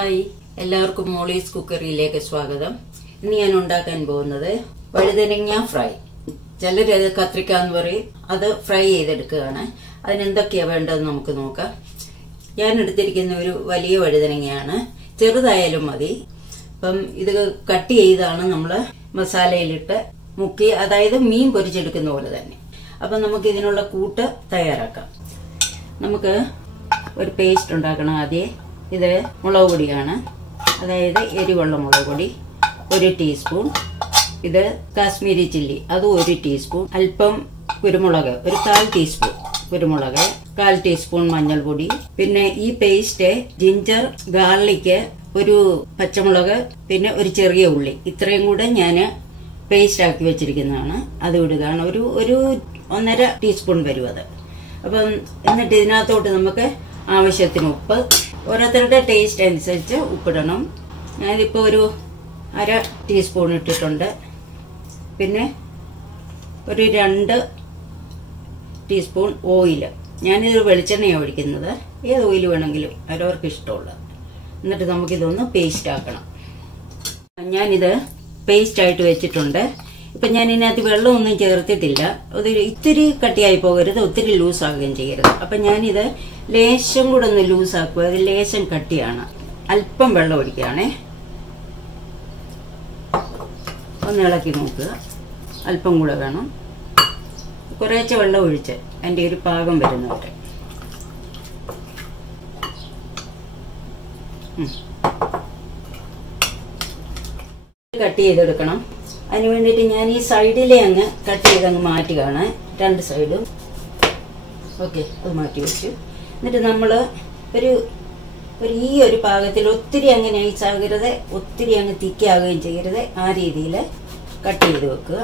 Hi, എല്ലാവർക്കും Molly's കുക്കറിയിലേക്ക് സ്വാഗതം. ഇന്ന് ഞാൻ ഉണ്ടാക്കാൻ പോകുന്നത് വഴുതനങ്ങ ഫ്രൈ. ചിലരത് കത്രിക്ക എന്ന് പറയും. അത് ഫ്രൈ ചെയ്തെടുക്കുകയാണ്. അതിനെന്തൊക്കെയാ വേണ്ടതെന്ന് നമുക്ക് നോക്കാം. ഞാൻ എടുത്തിരിക്കുന്ന ഒരു വലിയ വഴുതനങ്ങയാണ്. ചെറുതായാലും മതി. അപ്പം ഇത് കട്ട് ചെയ്താണ് നമ്മൾ മസാലയിലിട്ട് മുക്കി, അതായത് മീൻ പൊരിച്ചെടുക്കുന്ന പോലെ തന്നെ. അപ്പം നമുക്ക് ഇതിനുള്ള കൂട്ട് തയ്യാറാക്കാം. നമുക്ക് ഒരു പേസ്റ്റ് ഉണ്ടാക്കണം. ആദ്യം ഇത് മുളക് പൊടിയാണ്, അതായത് എരിവുള്ള മുളക് പൊടി 1 ടീസ്പൂൺ. ഇത് കാശ്മീരി ചില്ലി, അത് 1 ടീസ്പൂൺ. അല്പം കുരുമുളക്, ഒരു 1/4 ടീസ്പൂൺ കുരുമുളക്, 1/4 ടീസ്പൂൺ മഞ്ഞൾപ്പൊടി. പിന്നെ ഈ പേസ്റ്റ് ജിഞ്ചർ, ഗാർലിക്, ഒരു പച്ചമുളക്, പിന്നെ ഒരു ചെറിയ ഉള്ളി, ഇത്രയും കൂടെ ഞാൻ പേസ്റ്റ് ആക്കി വെച്ചിരിക്കുന്നതാണ്. അത് ഇടുകയാണ്. ഒരു 1.5 ടീസ്പൂൺ വരും അത്. അപ്പം എന്നിട്ട് ഇതിനകത്തോട്ട് നമുക്ക് ആവശ്യത്തിന് ഉപ്പ്, ഓരോരുത്തരുടെ ടേസ്റ്റ് അനുസരിച്ച് ഉപ്പിടണം. ഞാനിപ്പോൾ ഒരു 1/2 ടീസ്പൂൺ ഇട്ടിട്ടുണ്ട്. പിന്നെ ഒരു 2 ടീസ്പൂൺ ഓയിൽ. ഞാനിത് വെളിച്ചെണ്ണയാണ് ഒഴിക്കുന്നത്. ഏത് ഓയിൽ വേണമെങ്കിലും അവരവർക്ക് ഇഷ്ടമുള്ളത്. എന്നിട്ട് നമുക്കിതൊന്ന് പേസ്റ്റ് ആക്കണം. ഞാനിത് പേസ്റ്റ് ആയിട്ട് വെച്ചിട്ടുണ്ട്. ഇപ്പം ഞാൻ ഇതിനകത്ത് വെള്ളമൊന്നും ചേർത്തിട്ടില്ല. ഇത്തിരി കട്ടിയായി പോകരുത്, ഒത്തിരി ലൂസാകുകയും ചെയ്യരുത്. അപ്പം ഞാനിത് ലേശം കൂടെ ഒന്ന് ലൂസാക്കുക. അത് ലേശം കട്ടിയാണ്. അല്പം വെള്ളം ഒഴിക്കുകയാണേ. ഒന്ന് ഇളക്കി നോക്കുക. അല്പം കൂടെ വേണം. കുറേശ്ശെ വെള്ളം ഒഴിച്ച് അതിൻ്റെ ഒരു പാകം വരുന്നവരെ. കട്ട് ചെയ്തെടുക്കണം. അതിന് വേണ്ടിയിട്ട് ഞാൻ ഈ സൈഡിലെ അങ്ങ് കട്ട് ചെയ്തങ്ങ് മാറ്റുകയാണ്, 2 സൈഡും. ഓക്കെ, അത് മാറ്റി വെച്ചു. എന്നിട്ട് നമ്മൾ ഈ ഒരു പാകത്തിൽ ഒത്തിരി അങ്ങ് നൈസാകരുത്, ഒത്തിരി അങ്ങ് തിക്കാകുകയും ചെയ്യരുത്. ആ രീതിയിൽ കട്ട് ചെയ്ത് വെക്കുക.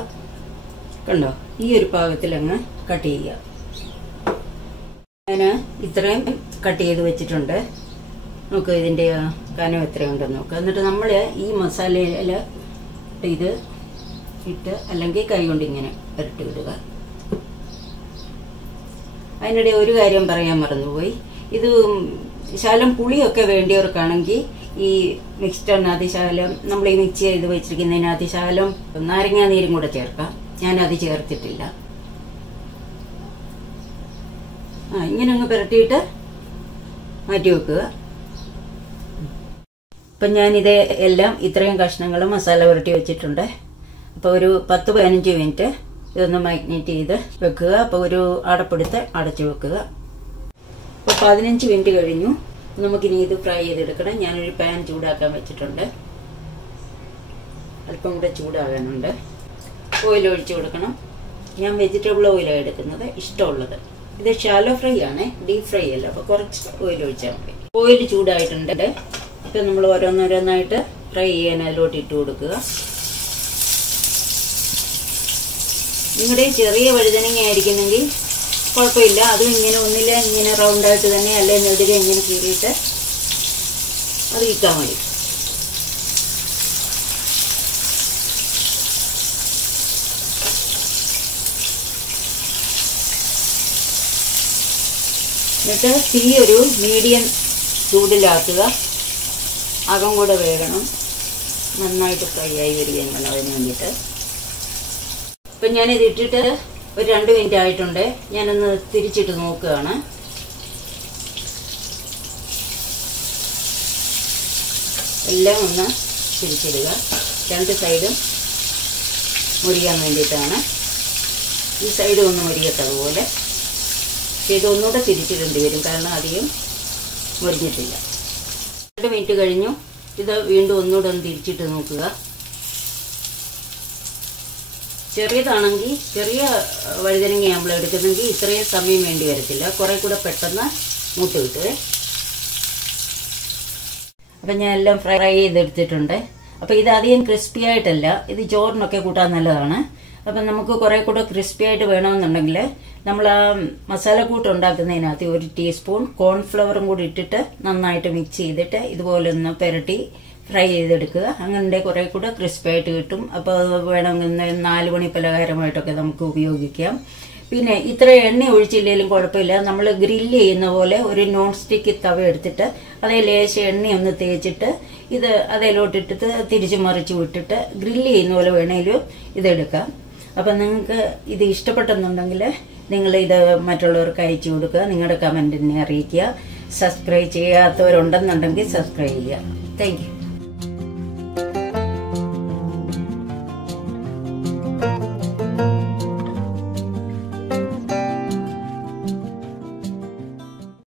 കണ്ടോ, ഈ ഒരു പാകത്തിൽ അങ്ങ് കട്ട് ചെയ്യുക. ഞാൻ ഇത്രയും കട്ട് ചെയ്ത് വെച്ചിട്ടുണ്ട്. നമുക്ക് ഇതിൻ്റെ കനം എത്രയുണ്ടെന്ന് നോക്കുക. എന്നിട്ട് നമ്മൾ ഈ മസാലയിൽ ഇത് ഇട്ട്, അല്ലെങ്കിൽ കൈ കൊണ്ട് ഇങ്ങനെ പുരട്ടി വിടുക. അതിനിടെ ഒരു കാര്യം പറയാൻ മറന്നുപോയി. ഇത് ശകലം പുളിയൊക്കെ വേണ്ടിയവർക്കാണെങ്കിൽ ഈ മിക്സ്ചറിനകത്ത് ശകലം നമ്മൾ ഈ മിക്സ് ചെയ്ത് വെച്ചിരിക്കുന്നതിനകത്ത് ശകലം നാരങ്ങാ നീരും കൂടെ ചേർക്കാം. ഞാനത് ചേർത്തിട്ടില്ല. ഇങ്ങനെ അങ്ങ് പുരട്ടിയിട്ട് മാറ്റി വെക്കുക. ഇപ്പം ഞാനിത് എല്ലാം ഇത്രയും കഷ്ണങ്ങൾ മസാല പുരട്ടി വെച്ചിട്ടുണ്ട്. അപ്പോൾ ഒരു 10-15 മിനിറ്റ് ഇതൊന്ന് മാഗ്നേറ്റ് ചെയ്ത് വെക്കുക. അപ്പോൾ ഒരു അടപ്പെടുത്ത് അടച്ചു വെക്കുക. അപ്പോൾ 15 മിനിറ്റ് കഴിഞ്ഞു. നമുക്കിനി ഇത് ഫ്രൈ ചെയ്തെടുക്കണം. ഞാനൊരു പാൻ ചൂടാക്കാൻ വെച്ചിട്ടുണ്ട്. അല്പം കൂടെ ചൂടാകാനുണ്ട്. ഓയിൽ ഒഴിച്ചു കൊടുക്കണം. ഞാൻ വെജിറ്റബിൾ ഓയിലാണ് എടുക്കുന്നത്, ഇഷ്ടമുള്ളത്. ഇത് ഷാലോ ഫ്രൈ ആണ്, ഡീപ് ഫ്രൈ അല്ല. അപ്പോൾ കുറച്ച് ഓയിൽ ഒഴിച്ചാൽ മതി. ഓയിൽ ചൂടായിട്ടുണ്ട്. ഇപ്പം നമ്മൾ ഓരോന്നോരോന്നായിട്ട് ഫ്രൈ ചെയ്യാൻ അതിലോട്ട് ഇട്ട് കൊടുക്കുക. നിങ്ങളുടെ ചെറിയ വഴുതനങ്ങ ആയിരിക്കുന്നെങ്കിൽ കുഴപ്പമില്ല. അതും ഇങ്ങനെ ഒന്നില്ല ഇങ്ങനെ റൗണ്ടായിട്ട് തന്നെ, അല്ലെങ്കിൽ നെടുക ഇങ്ങനെ കീറിയിട്ട് അത് ഇട്ടാൽ മതി. എന്നിട്ട് തീ ഒരു മീഡിയം ചൂടിലാക്കുക. അകം കൂടെ വേകണം, നന്നായിട്ട് ഫ്രൈ ആയി വരികയും വേണം. അതിന് വേണ്ടിയിട്ട് ഇപ്പം ഞാനിത് ഇട്ടിട്ട് ഒരു 2 മിനിറ്റ് ആയിട്ടുണ്ട്. ഞാനൊന്ന് തിരിച്ചിട്ട് നോക്കുകയാണ്. എല്ലാം ഒന്ന് തിരിച്ചിടുക. 2 സൈഡും മുരിയാൻ വേണ്ടിയിട്ടാണ്. ഈ സൈഡും ഒന്ന് മുരിയത്തതുപോലെ. ഇതൊന്നുകൂടെ തിരിച്ചിടേണ്ടി വരും, കാരണം അധികം മുരിഞ്ഞിട്ടില്ല. 2 മിനിറ്റ് കഴിഞ്ഞു. ഇത് വീണ്ടും ഒന്നുകൂടെ ഒന്ന് തിരിച്ചിട്ട് നോക്കുക. ചെറിയതാണെങ്കിൽ, ചെറിയ വഴുതനങ്ങ നമ്മൾ എടുക്കുന്നെങ്കിൽ ഇത്രയും സമയം വേണ്ടി വരത്തില്ല. കുറെ കൂടെ പെട്ടെന്ന് മൂത്ത് കിട്ടുവേ. അപ്പം ഞാൻ എല്ലാം ഫ്രൈ ചെയ്തെടുത്തിട്ടുണ്ട്. അപ്പം ഇത് അധികം ക്രിസ്പി ആയിട്ടല്ല, ഇത് ചോറിനൊക്കെ കൂട്ടാൻ നല്ലതാണ്. അപ്പം നമുക്ക് കുറെ കൂടെ ക്രിസ്പി ആയിട്ട് വേണമെന്നുണ്ടെങ്കിൽ നമ്മൾ ആ മസാലക്കൂട്ട് ഉണ്ടാക്കുന്നതിനകത്ത് 1 ടീസ്പൂൺ കോൺഫ്ലവറും കൂടി ഇട്ടിട്ട് നന്നായിട്ട് മിക്സ് ചെയ്തിട്ട് ഇതുപോലെ ഒന്ന് പുരട്ടി ഫ്രൈ ചെയ്തെടുക്കുക. അങ്ങനെ കുറെ കൂടെ ക്രിസ്പി ആയിട്ട് കിട്ടും. അപ്പോൾ വേണമെങ്കിൽ 4 മണി പലഹാരമായിട്ടൊക്കെ നമുക്ക് ഉപയോഗിക്കാം. പിന്നെ ഇത്ര എണ്ണ ഒഴിച്ചില്ലെങ്കിലും കുഴപ്പമില്ല. നമ്മൾ ഗ്രില്ല് ചെയ്യുന്ന പോലെ ഒരു നോൺ സ്റ്റിക്ക് തവ എടുത്തിട്ട് അതേ ലേശം എണ്ണയൊന്ന് തേച്ചിട്ട് ഇത് അതേലോട്ടിട്ടിട്ട് തിരിച്ചു മറിച്ച് വിട്ടിട്ട് ഗ്രില്ല് ചെയ്യുന്ന പോലെ വേണേലും ഇതെടുക്കാം. അപ്പം നിങ്ങൾക്ക് ഇത് ഇഷ്ടപ്പെട്ടെന്നുണ്ടെങ്കിൽ നിങ്ങൾ ഇത് മറ്റുള്ളവർക്ക് അയച്ചു കൊടുക്കുക. നിങ്ങളുടെ കമൻറ്റിനെ അറിയിക്കുക. സബ്സ്ക്രൈബ് ചെയ്യാത്തവരുണ്ടെന്നുണ്ടെങ്കിൽ സബ്സ്ക്രൈബ് ചെയ്യുക. Thank you.